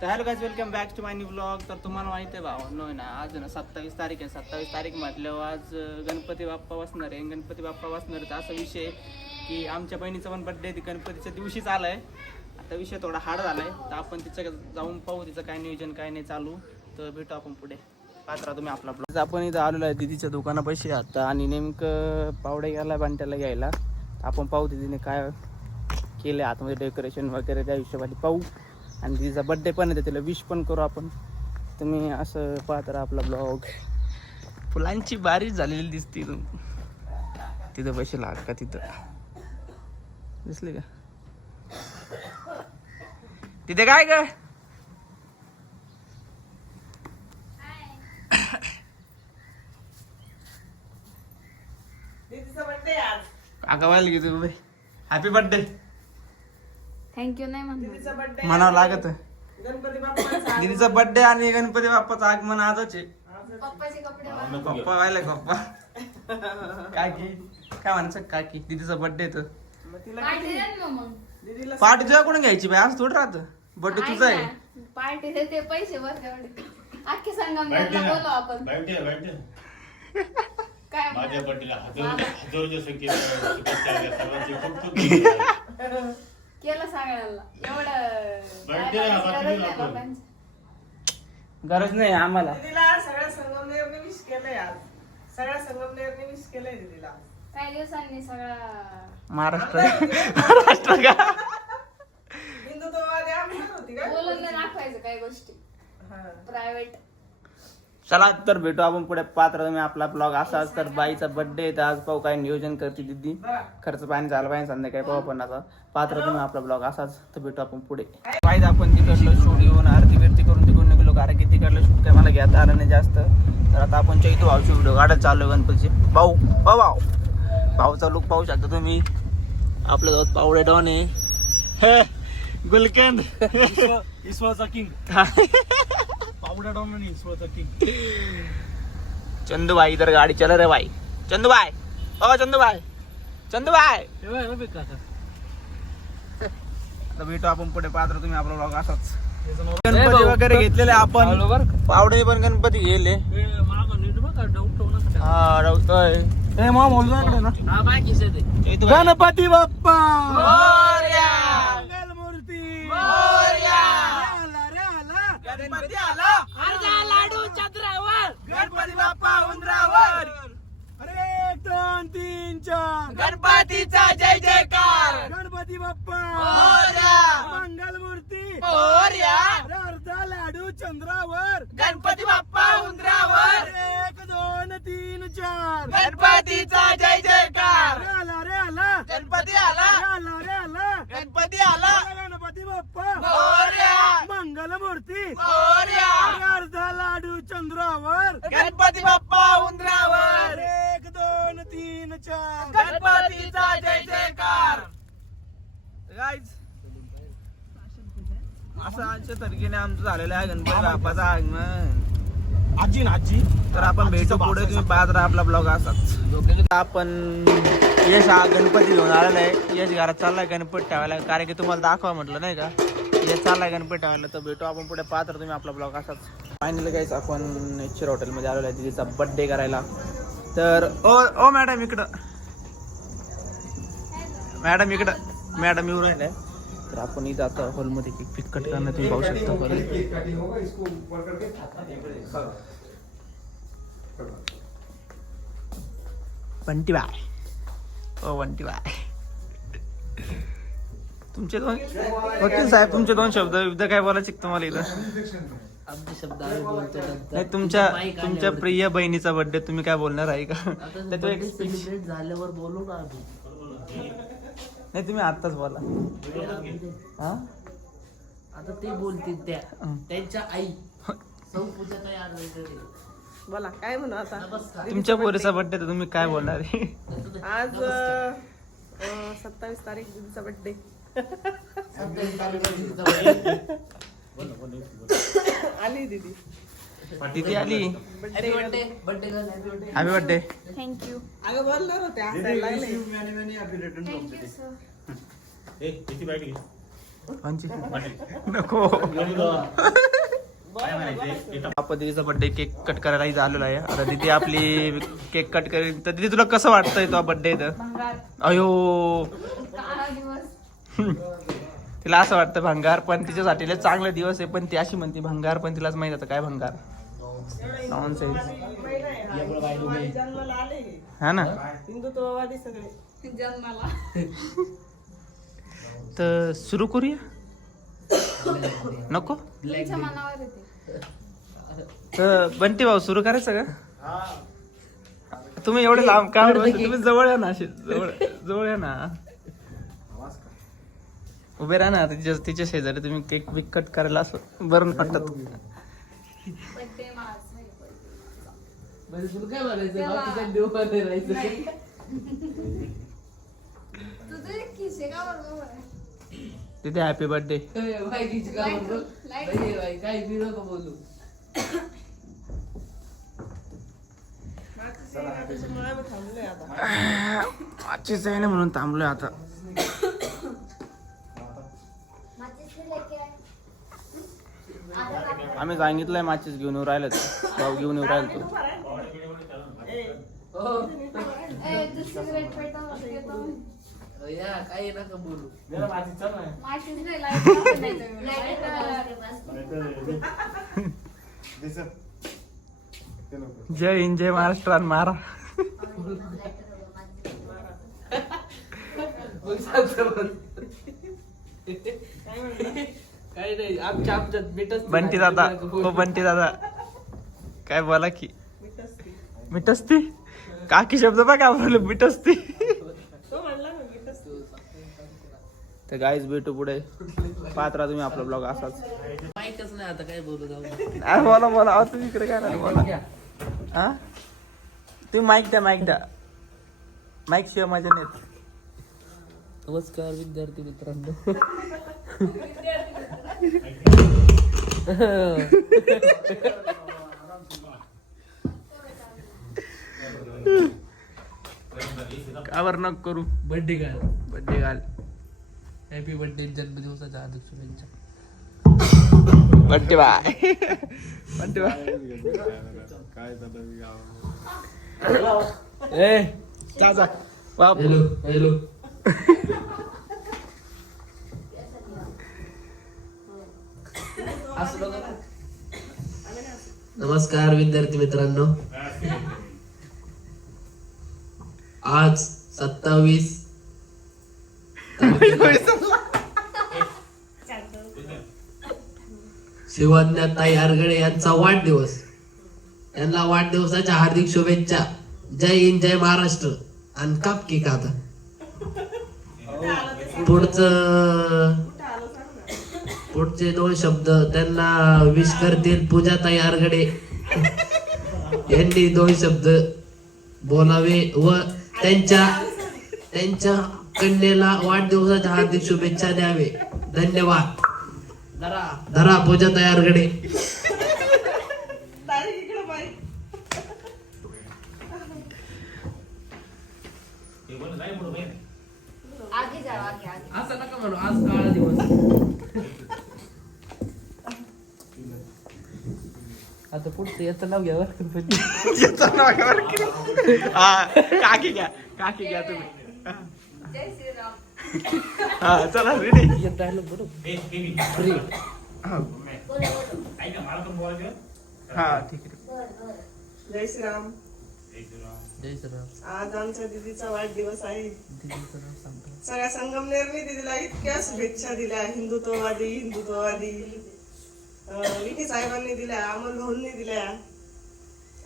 तर hello guys welcome back to my new blog तर तुम्हाला माहिती आहे भावांनो नो ना आज ना सत्तावीस तारीख आहे. सत्तावीस तारीख म्हटल्यावर आज गणपती बाप्पा बसणार आहे. गणपती बाप्पा बसणार आहे. तर असा विषय आहे की आमच्या बहिणीचा पण बड्डे गणपतीच्या दिवशीच आलाय. आता विषय थोडा हार्ड झालाय. तर आपण तिचं जाऊन पाहू तिचं काय नियोजन काय नाही चालू. तर भेटू आपण पुढे. पात्रा तुम्ही आपला ब्लॉग आपण इथं आलेलो आहे दिदीच्या दुकानापाशी आता. आणि नेमकं पावडे गेला बांट्याला घ्यायला. आपण पाहू दिदीने काय केले. आतमध्ये डेकोरेशन वगैरे त्या हिशोबाने पाहू. आणि तिचा बड्डे पण आहे तिला विश पण करू आपण. तुम्ही असं पाहत राहा आपला ब्लॉग फुलांची बारीच झालेली दिसते तिथं पैसे लाग का तिथं? दिसले का? तिथे काय काय काका व्हायला की तू हॅपी बर्थडे थँक्यू नाही म्हणतो म्हणावं लागत दीदीचा बर्थडे आणि गणपती बाप्पाचं आगमन आजच आहे. पप्पाचे कपडे पप्पा व्हायला पप्पा. काकी काय म्हणायचं काकी? दीदीचा बर्थडे तर पार्टी द्या ना मग. पार्टी तुझ्या कोण घ्यायची बाई? आज थोडं राहत. बर्थडे तुझा आहे. पार्टी देते पैसे वर अख्खे संगमनेरला बोलू आपण. काय माझ्या बड्डेला हजार हजारोच्या शुभेच्छा द्या. सर्वांचे खूप खूप धन्यवाद. केलं सगळ्याला एवढं बाकी नाही. गरज नाही आम्हाला. दिदीला सगळ्या संगमनेरने विश केलंय आज. सगळ्या संगमनेरने विश केलंय दिदीला. काही दिवसांनी सगळा महाराष्ट्र. महाराष्ट्र का? हिंदुत्ववादी आमदार होती का? बोलून नाही दाखवायचं काही गोष्टी. हा. प्रायव्हेट चला तर भेटू आपण पुढे पात्र तुम्ही आपला ब्लॉग असाच तर बाईचा बर्थडे तर आज पाहू काय नियोजन करते दिदी. खर्च पाणी झालं पाहिजे संध्याकाळी पाहू आपण आता. पात्र तुम्ही आपला ब्लॉग असाच तर भेटू आपण पुढे. पाहिजे आपण तिकडलं शूट घेऊन आरती बिरती करून तिकडून निघलो. कारण की तिकडलं शूट काय मला घेता आलं नाही जास्त. तर आता आपण चैतू भाऊची व्हिडिओ काढत चालू गणपतीची. भाऊ भाऊ भाऊ. भाऊचा लुक पाहू शकता तुम्ही. आपल्या जवळ पावडे डॉन आहे. गुलकंद. ईश्वरचा किंग पावडा डाऊन आणि ईश्वरचा किंग चंदू भाई इधर गाड़ी चल रे भाई चंदू भाई ओ चंदू भाई चंदू भाई आता? भेटू आपण पुढे पात्र तुम्ही आपला ब्लॉग असाच. गणपती वगैरे घेतलेले आपण. पावडे पण गणपती गेले. हा. गणपती बाप्पा मोरया! मंगलमूर्ती मोरया! आला रे आला गणपती आला उंदरावर अरे एक दोन तीन चार. गणपतीचा जय जयकार. गणपती बाप्पा. मोरया! मंगलमूर्ती. मोरया! अर्धा लाडू चंद्रावर. गणपती बाप्पा उंदरावर. एक दोन तीन चार. गणपतीचा जय जयकार अरे आला रे आला गणपती आला अरे आला रे आला गणपती आला अरे गणपती बाप्पा मोरया! मंगलमूर्ती मोरया! अरे अर्धा लाडू चंद्रावर गणपती बाप्पा उंदरावर. एक दोन तीन चार. गणपतीचा जय जयकार. गाईज असं आजच्या तारखेने आमचं झालेलं आहे गणपती बाप्पाचा आगमन आजी ना आजी. तर आपण भेटू पुढे तुम्ही पाहत राहा आपला ब्लॉग असाच. आपण यश हा गणपती घेऊन आलेला आहे. यश घरात चाललाय गणपती ठेवायला. कारण की तुम्हाला दाखवा म्हटलं नाही का? यश चाललाय गणपती ठेवायला तर भेटू आपण पुढे. पाहत राहा तुम्ही आपला ब्लॉग असाच. फायनली काहीच आपण नेचर हॉटेलमध्ये आलेलो आहे तिचा बर्थडे करायला. तर ओ ओ मॅडम इकडं. मॅडम इकडं. मॅडम येऊ राहिले. तर आपण इथं आता हॉलमध्ये केक पिक कट करणं तुम्ही पाहू शकता हॉल बंटी बाय. ओ बंटी बाय. तुमचे दोन वकील साहेब तुमचे दोन शब्द विविध काय बोलायचे तुम्हाला इथं? आमचे शब्द आम्ही बोलतो नंतर नाही तुमच्या तुमच्या आणल्यावर. प्रिय बहिणीचा बर्थडे तुम्ही काय बोलणार आहे का? आता त्याचं एक birthday speech. celebrate झाल्यावर बोलू ना आम्ही. नाही तुम्ही आत्ताच बोला. वेळ आणू दे. हा? आता ते बोलतील त्या. हं. त्यांच्या आई. सौ पूजा काय आणलं बोला काय म्हणू आता? नमस्कार. तुमच्या पोरीचा बर्थडे तर तुम्ही काय बोलणार आहे? आज सत्तावीस तारीख दिदीचा बर्थडे आली दीदी. तिथे आली. Happy birthday birthday happy birthday thank you अगं बोलणार होते हसायला लागले थँक्यू सर ए किती बाईट घे पंची पाटील. नको. बर्थडे केक कट करायला इथं आलेलो आहे. आता दीदी आपली केक कट करेल. तर दीदी तुला कसं वाटतंय तो बर्थडे इथं? भंगार. अयो. तिला असं वाटतं भंगार पण तिच्यासाठी लय चांगले दिवस आहे पण ती अशी म्हणते भंगार पण तिलाच माहीत होतं काय भंगार. नॉन सेन्स हा. ना? हिंदुत्ववादी सगळे जन्माला तर सुरू करूया? नको? तर बंटी भाऊ सुरू करायचं का? तुम्ही एवढे लांब का तुम्ही जवळ या ना असे जवळ जवळ या ना. उभे राहा ना तिच्या तिच्या शेजारी तुम्ही केक बिक कट करायला असं. बरं वाटत? तिथे हॅपी बर्थडे आजचीच आहे ना म्हणून थांबलोय आता. आम्ही सांगितलंय माचीस घेऊन येऊ राहिलो भाऊ घेऊन येऊ राहिलो. जय हिंद जय महाराष्ट्र आणि मारा मग. काही नाही आमच्या आमच्यात भेटच बंटी दादा हो बंटी दादा. काय बोला की? मिठसती काकी शब्द बघ काय बोलले मिठसती तो म्हणला ना गीतच तर गाईज भेटू पुढे. पाहत राहा तुम्ही आपला ब्लॉग असाच. माहितच नाही आता काय बोलू जाऊ. बोला बोला. अहो, तुम्ही इकडे काय नाही बोला. हा? तुम्ही माईक द्या माईक द्या. माईक शिवाय मजा नाही येत. नमस्कार विद्यार्थी मित्रांनो. का बरं नको करू? बर्थडे काय बड्डे घाल हॅपी बर्थडे जन्मदिवसाच्या हार्दिक शुभेच्छा. बड्डे बाय बड्डे बाय ए जा बाप हॅलो हॅलो नमस्कार विद्यार्थी मित्रांनो. आज सत्तावीस शिवज्ञाताई आरगडे यांचा वाढदिवस. यांना वाढदिवसाच्या हार्दिक शुभेच्छा. जय हिंद जय महाराष्ट्र. आणि काप की का पुढचं पुढचे दोन शब्द त्यांना विश करतील पूजाताई आरगडे. यांनी दोन शब्द बोलावे व त्यांच्या त्यांच्या कन्येला वाढदिवसाच्या हार्दिक शुभेच्छा द्यावे. धन्यवाद. धरा धरा हे म्हणू बाई. आगे जाऊ आगे आगे असं नका म्हणू आज काळा दिवस. पुढचं याचं नाव घ्या याचं नाव काय बरं की? हा काकी घ्या काकी घ्या तुम्ही जय श्रीराम हा चला रेडी डायलॉग बरोबर हे. फ्री हा. हा ठीक आहे. जय श्रीराम. जय श्रीराम. जय श्रीराम. आज आमच्या दीदीचा वाढदिवस आहे. सगळ्या संगमनेरने दीदीला इतक्या शुभेच्छा दिल्या. हिंदुत्ववादी हिंदुत्ववादी. विखे साहेबांनी दिल्या अमोल भाऊंनी दिल्या.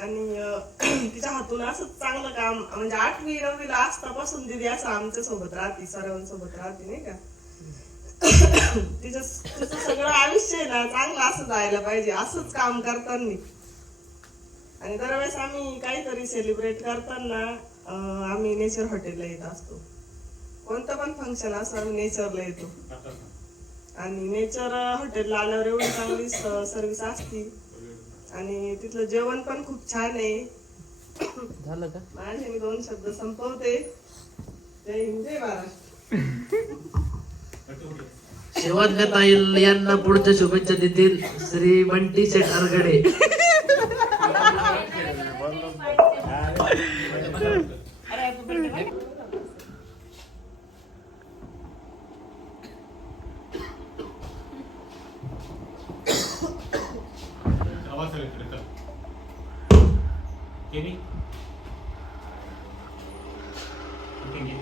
आणि तिच्या हातून असंच चांगलं काम म्हणजे आठवी नववीला असतापासून दिदी असं आमच्यासोबत राहते सर्वांसोबत राहते नाही का? तिचं तिचं सगळं आयुष्य आहे ना चांगलं असं जायला पाहिजे असंच काम करताना. आणि दरवेळेस आम्ही काहीतरी सेलिब्रेट करताना आम्ही नेचर हॉटेलला येत असतो. कोणतं पण फंक्शन असं आम्ही नेचरला येतो. आणि नेचर हॉटेलला आल्यावर एवढी चांगली सर्व्हिस असती. आणि तिथलं जेवण पण खूप छान आहे. झालं का? माझे मी दोन शब्द संपवते. जय हिंद जय महाराष्ट्र. शिवज्ञ ताईल यांना पुढच्या शुभेच्छा देतील श्री बंटी शेठ अरगडे आवाज आला इकडे, चल. केली? कुठे गेली?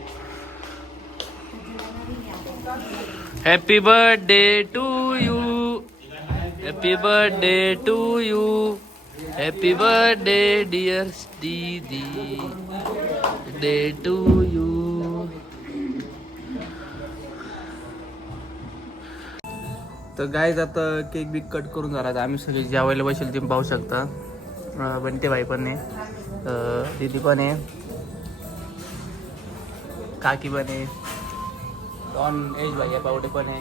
Happy birthday to you happy birthday to you happy birthday dear तर गायज आता केक बिक कट करून झाला आम्ही सगळे जेवायला बसेल तुम्ही पाहू शकता. बंटे भाई पण आहे. दीदी पण आहे. काकी पण आहे. डॉन एज भाई आहे पावडे पण आहे.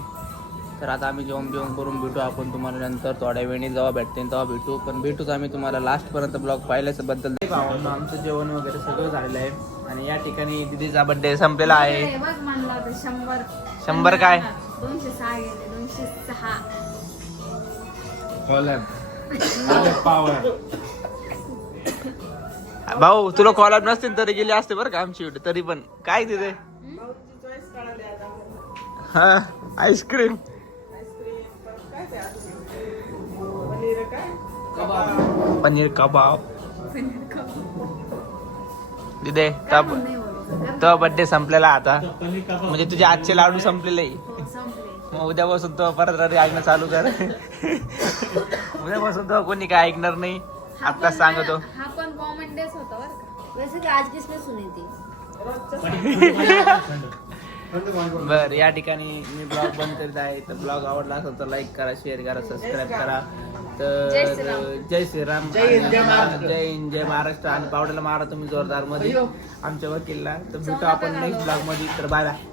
तर आता आम्ही जेवण बिवण करून भेटू आपण तुम्हाला नंतर. थोड्या वेळी जेव्हा भेटते तेव्हा भेटू. पण भेटूच आम्ही तुम्हाला लास्टपर्यंत ब्लॉग पाहिल्याबद्दल भावांनो आमचं जेवण वगैरे सगळं झालेलं आहे. आणि या ठिकाणी दीदीचा बड्डे संपलेला आहे. हे शंभर. शंभर काय? दोनशे सहा गेले. दोनशे सहा भाऊ तुला कॉल नसतील तरी गेले असते बरं का आमची व्हिडिओ तरी पण. काय तिथे? भाऊची चॉईस काढाली आता हा आईस्क्रीम पनीर कबाब. दिदे तब तो बर्थडे संपलेला आता. म्हणजे तुझे आजचे लाडू संपलेले. संपले मग उद्यापासून तो परत ररी ऐकणं चालू कर. उद्यापासून तो कोणी काय ऐकणार नाही. आत्ताच सांगतो. हा पण कॉमन डेज होता बरं का. वैसे भी आज किसने सुनी थी? बर या ठिकाणी मी ब्लॉग बंद करीत आहे. तर ब्लॉग आवडला असेल तर लाईक करा शेअर करा सबस्क्राईब करा. जय तर श्रीराम. जय श्रीराम जय हिंद, जय महाराष्ट्र. जय हिंद जय महाराष्ट्र. आणि पावड्याला मारा तुम्ही जोरदारमध्ये आमच्या वकीलला. तर भेटू आपण नेक्स्ट ब्लॉगमध्ये. तर बाय बाय